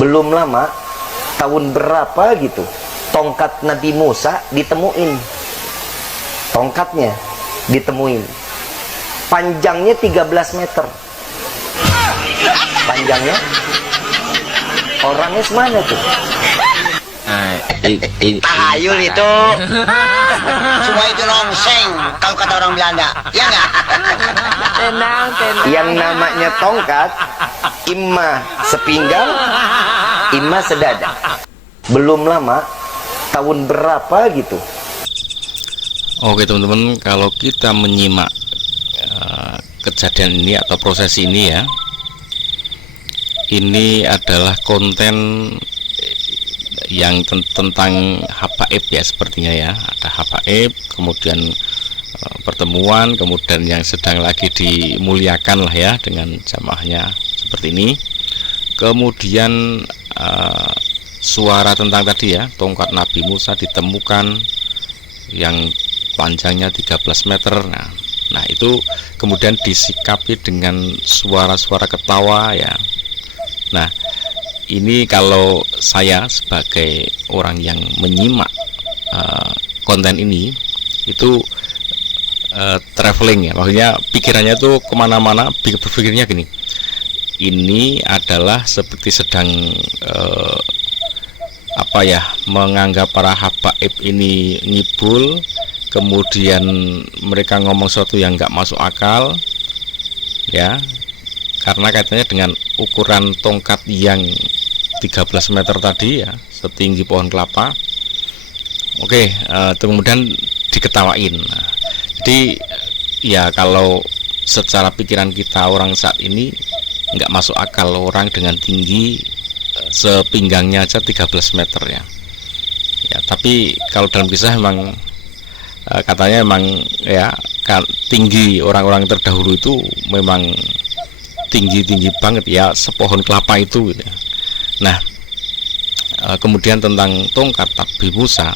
Belum lama, tahun berapa gitu, tongkat Nabi Musa ditemuin. Tongkatnya ditemuin. Panjangnya 13 meter. Panjangnya. Orangnya semana tuh? Tahayul itu. Semua itu longseng kalau kata orang Belanda. Ya enggak? Tenang. Yang namanya tongkat imma sepinggang, imma sedada. Belum lama, tahun berapa gitu. Oke teman-teman, kalau kita menyimak kejadian ini atau proses ini ya, ini adalah konten yang tentang habaib ya sepertinya ya. Ada habaib, kemudian pertemuan, kemudian yang sedang lagi dimuliakan lah ya dengan jamaahnya seperti ini. Kemudian suara tentang tadi ya, tongkat Nabi Musa ditemukan yang panjangnya 13 meter. Nah itu kemudian disikapi dengan suara-suara ketawa ya. Nah ini kalau saya sebagai orang yang menyimak konten ini itu traveling ya, maksudnya pikirannya tuh kemana-mana, berpikirnya gini, ini adalah seperti sedang menganggap para habaib ini ngibul, kemudian mereka ngomong sesuatu yang nggak masuk akal ya, karena kaitannya dengan ukuran tongkat yang 13 meter tadi ya, setinggi pohon kelapa. Oke, kemudian diketawain. Nah, jadi ya kalau secara pikiran kita orang saat ini nggak masuk akal orang dengan tinggi sepinggangnya aja 13 meter ya. Ya, tapi kalau dalam kisah memang katanya memang ya tinggi orang-orang terdahulu itu memang tinggi banget ya, sepohon kelapa itu gitu ya. Nah kemudian tentang tongkat Nabi Musa,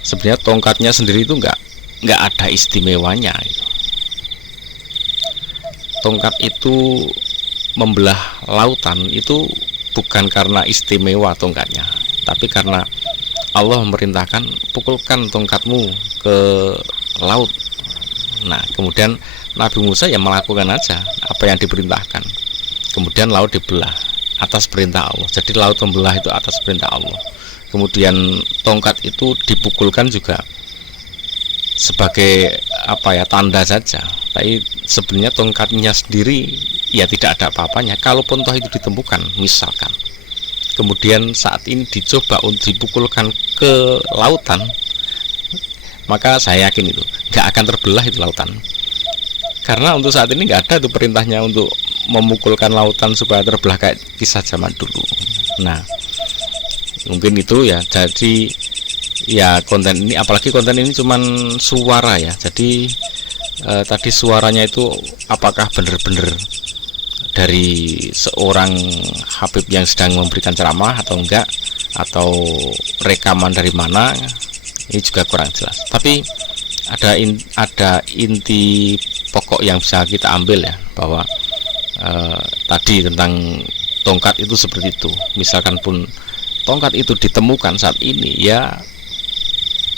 sebenarnya tongkatnya sendiri itu nggak ada istimewanya gitu. Tongkat itu membelah lautan itu bukan karena istimewa tongkatnya, tapi karena Allah memerintahkan pukulkan tongkatmu ke laut. Nah kemudian Nabi Musa ya melakukan aja apa yang diperintahkan, kemudian laut dibelah atas perintah Allah. Jadi laut membelah itu atas perintah Allah. Kemudian tongkat itu dipukulkan juga sebagai tanda saja, tapi sebenarnya tongkatnya sendiri ya tidak ada apa-apanya. Kalaupun toh itu ditemukan misalkan, kemudian saat ini dicoba untuk dipukulkan ke lautan, maka saya yakin itu nggak akan terbelah itu lautan, karena untuk saat ini nggak ada itu perintahnya untuk memukulkan lautan supaya terbelah kayak kisah zaman dulu. Nah mungkin itu ya, jadi ya konten ini, apalagi konten ini cuman suara ya, jadi tadi suaranya itu apakah benar-benar dari seorang habib yang sedang memberikan ceramah atau enggak, atau rekaman dari mana, ini juga kurang jelas. Tapi ada inti pokok yang bisa kita ambil ya, bahwa tadi tentang tongkat itu seperti itu. Misalkan pun tongkat itu ditemukan saat ini ya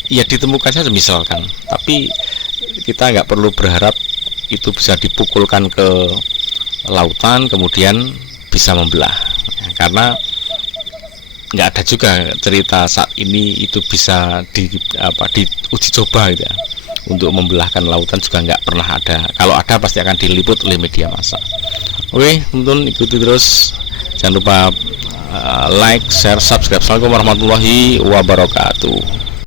ditemukan saja misalkan, tapi kita nggak perlu berharap itu bisa dipukulkan ke lautan kemudian bisa membelah, karena nggak ada juga cerita saat ini itu bisa diuji coba gitu ya, untuk membelahkan lautan juga nggak pernah ada. Kalau ada pasti akan diliput oleh media massa. Oke teman-teman, ikuti terus, jangan lupa like, share, subscribe. Assalamualaikum warahmatullahi wabarakatuh.